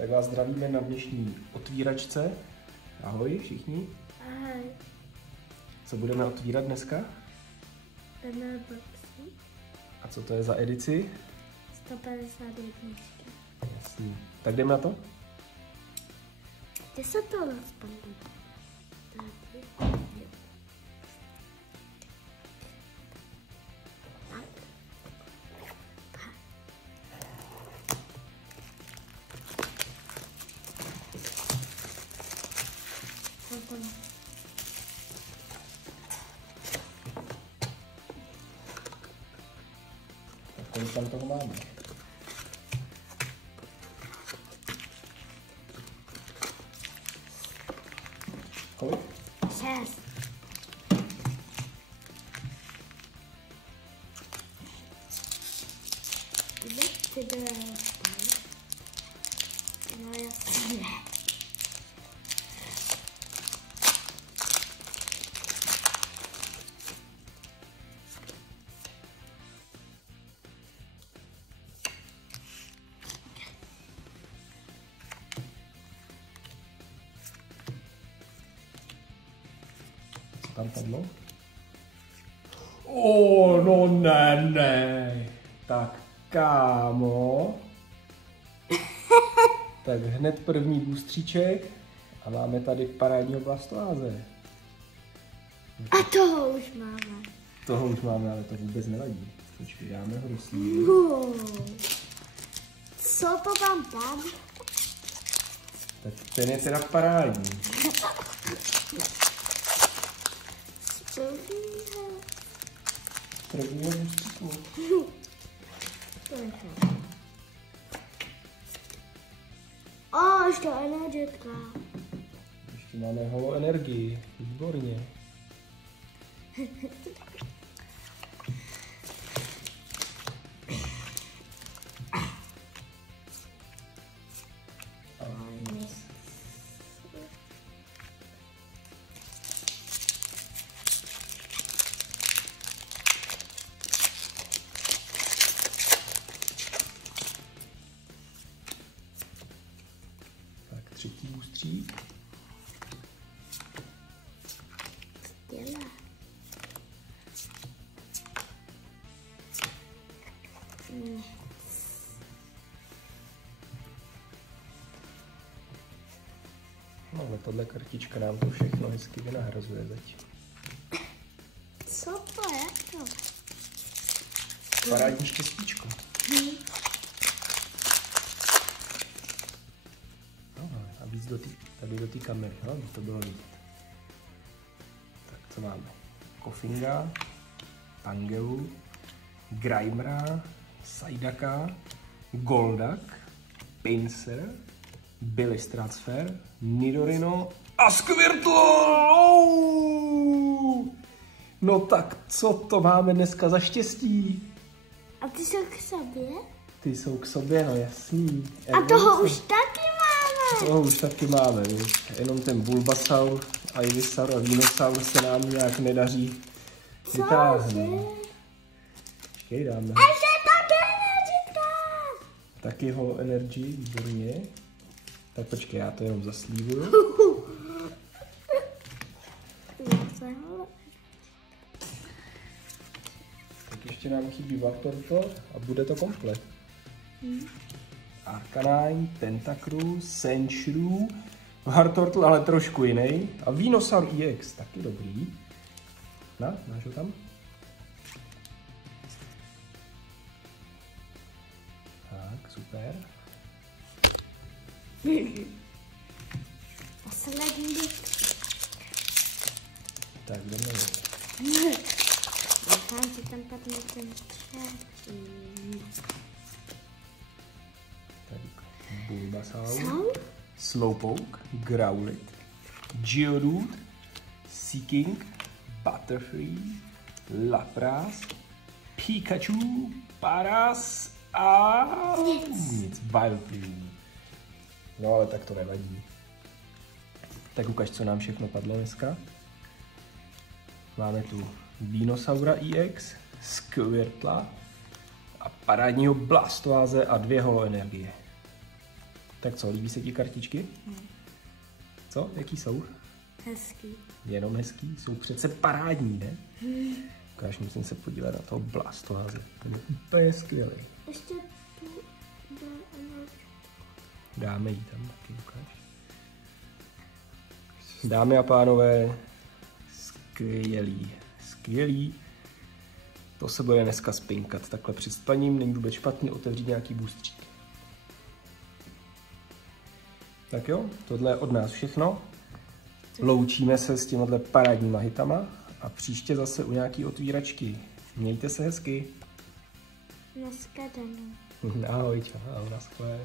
Tak vás zdravíme na dnešní otvíračce. Ahoj všichni. Ahoj. Co budeme otvírat dneska? Jdeme boxy. A co to je za edici? 151. Jasný. Tak jdeme na to? Kde se to rozpadlo? Tady. Jo. Tak kolik tam toho máme? Kolik? 6. Kde ty byly? No jasně. Co tam padlo? No ne. Tak kámo. Tak hned první bůstříček a máme tady parádního Blastoise. A toho už máme. Toho už máme, ale to vůbec nevadí. Počkej, dáme ho do síly. Co to tam tam? Tak ten je teda parádní. Prvního bůstříku. Ještě energetika. Ještě máme holo energii. Výborně. Tak třetí bůstřík. Dělá. No ale tohle kartička nám to všechno hezky vynahrazuje teď. Co to je to? Parádní štěstíčko. No, a víc tady do té kamery, no, aby to bylo vidět. Tak co máme? Kofinga, Tangelu, Grimera, Psyducka, Golduck, Pinsir, Billis Transfer, Nidorino a Squirtle! No tak co to máme dneska za štěstí? A ty jsou k sobě? Ty jsou k sobě, no jasný. A toho už taky máme. Toho už taky máme, víš. Jenom ten Bulbasaur, Ivysaur a Venusaur se nám nějak nedaří vytáhnout. Počkej, dáme. Ještě taky energetika. Taky holo energy, výborně. Tak počkej, já to jenom zaslívuju. Tak ještě nám chybí Wartortle a bude to komplet. Arcanine, Tentacruel, Sandshrew, Wartortle, ale trošku jiný. A Venusaur EX, taky dobrý. Máš ho tam? Tak, super. Tak, jdeme. Doufám, že tam padne ten třetí. Tak, Bulbasaur, Slowpoke, Growlithe, Geodude, Seaking, Butterfree, Lapras, Pikachu, Paras a nic, Vileplume. No ale tak to nevadí. Tak ukaž, co nám všechno padlo dneska. Máme tu Venusaura EX, Squirtla a parádního Blastoise a 2 holo energie. Tak co, líbí se ti kartičky? Co? Jaký jsou? Hezký. Jenom hezký? Jsou přece parádní, ne? Ukáž, musím se podívat na toho Blastoise. Ten je úplně skvělý. Ještě tu dáme. Dáme jí tam taky, ukáž. Dámy a pánové, skvělý, skvělý. To se bude dneska spinkat. Takhle před spaním není vůbec špatný otevřít nějaký boostřík. Tak jo, tohle je od nás všechno. Loučíme se s těmihle parádníma hitama a příště zase u nějaký otvíračky. Mějte se hezky. Nashledanou. Ahoj, čau, naschle.